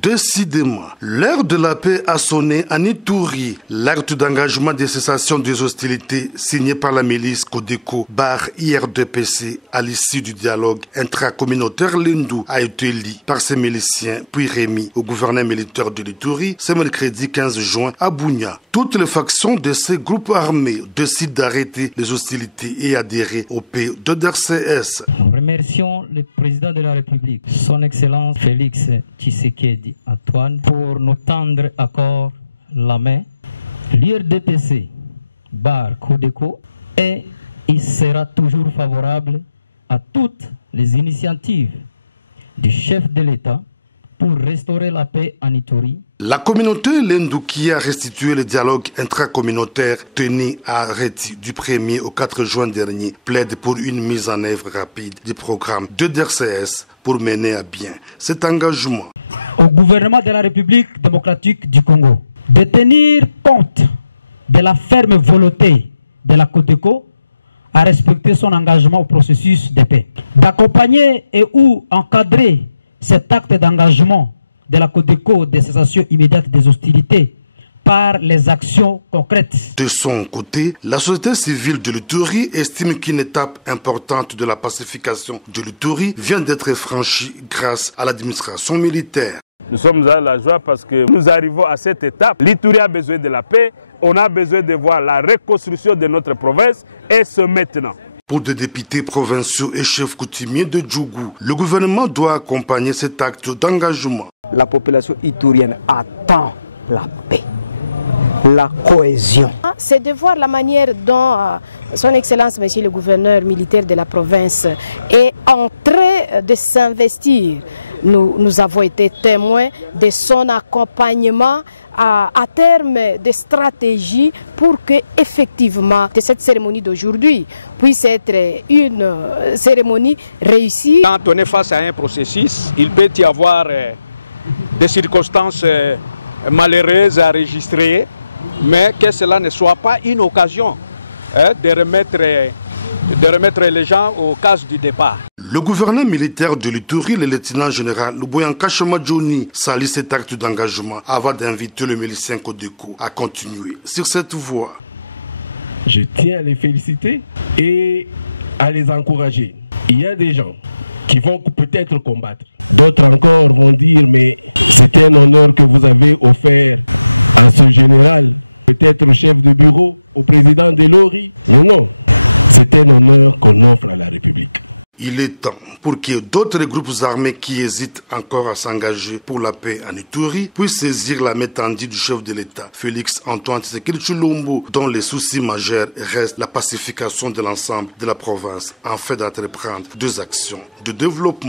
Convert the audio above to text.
Décidément, l'heure de la paix a sonné à Ituri. L'acte d'engagement de cessation des hostilités signé par la milice Codeco barre IRDPC à l'issue du dialogue intracommunautaire Lendu a été lu par ses miliciens puis remis au gouverneur militaire de l'Ituri ce mercredi 15 juin à Bunia. Toutes les factions de ces groupes armés décident d'arrêter les hostilités et adhérer au P2RCS. Nous remercions le président de la République, son Excellence Félix Tshisekedi Antoine, pour nous tendre encore la main. L'IRDPC barre Codeco et il sera toujours favorable à toutes les initiatives du chef de l'État pour restaurer la paix en Ituri. La communauté Lendu qui a restitué le dialogue intracommunautaire tenu à Reti du 1er au 4 juin dernier plaide pour une mise en œuvre rapide du programme P2RCS pour mener à bien cet engagement. Au gouvernement de la République démocratique du Congo de tenir compte de la ferme volonté de la Codeco à respecter son engagement au processus de paix, d'accompagner et ou encadrer cet acte d'engagement de la Codeco de cessation immédiate des hostilités par les actions concrètes. De son côté, la société civile de l'Ituri estime qu'une étape importante de la pacification de l'Ituri vient d'être franchie grâce à l'administration militaire. Nous sommes à la joie parce que nous arrivons à cette étape. L'Ituri a besoin de la paix, on a besoin de voir la reconstruction de notre province et ce maintenant. Pour des députés provinciaux et chefs coutumiers de Djougou, le gouvernement doit accompagner cet acte d'engagement. La population iturienne attend la paix, la cohésion. C'est de voir la manière dont son Excellence, Monsieur le gouverneur militaire de la province, est en train de s'investir. Nous avons été témoins de son accompagnement à terme de stratégie pour que effectivement cette cérémonie d'aujourd'hui puisse être une cérémonie réussie. Quand on est face à un processus, il peut y avoir des circonstances malheureuses à enregistrer, mais que cela ne soit pas une occasion de remettre les gens aux cases du départ. Le gouverneur militaire de l'Ituri, le lieutenant général Luboyanka Chamadjoni, salue cet acte d'engagement avant d'inviter le milicien Codeco à continuer sur cette voie. Je tiens à les féliciter et à les encourager. Il y a des gens qui vont peut-être combattre. D'autres encore vont dire, mais c'est quel honneur que vous avez offert à ce général, peut-être au chef de bureau, au président de l'ORI. Non, c'est un honneur qu'on offre à la République. Il est temps pour que d'autres groupes armés qui hésitent encore à s'engager pour la paix en Ituri puissent saisir la main tendue du chef de l'État, Félix Antoine Tshisekedi Tshilombo, dont les soucis majeurs restent la pacification de l'ensemble de la province, en fait d'entreprendre deux actions de développement.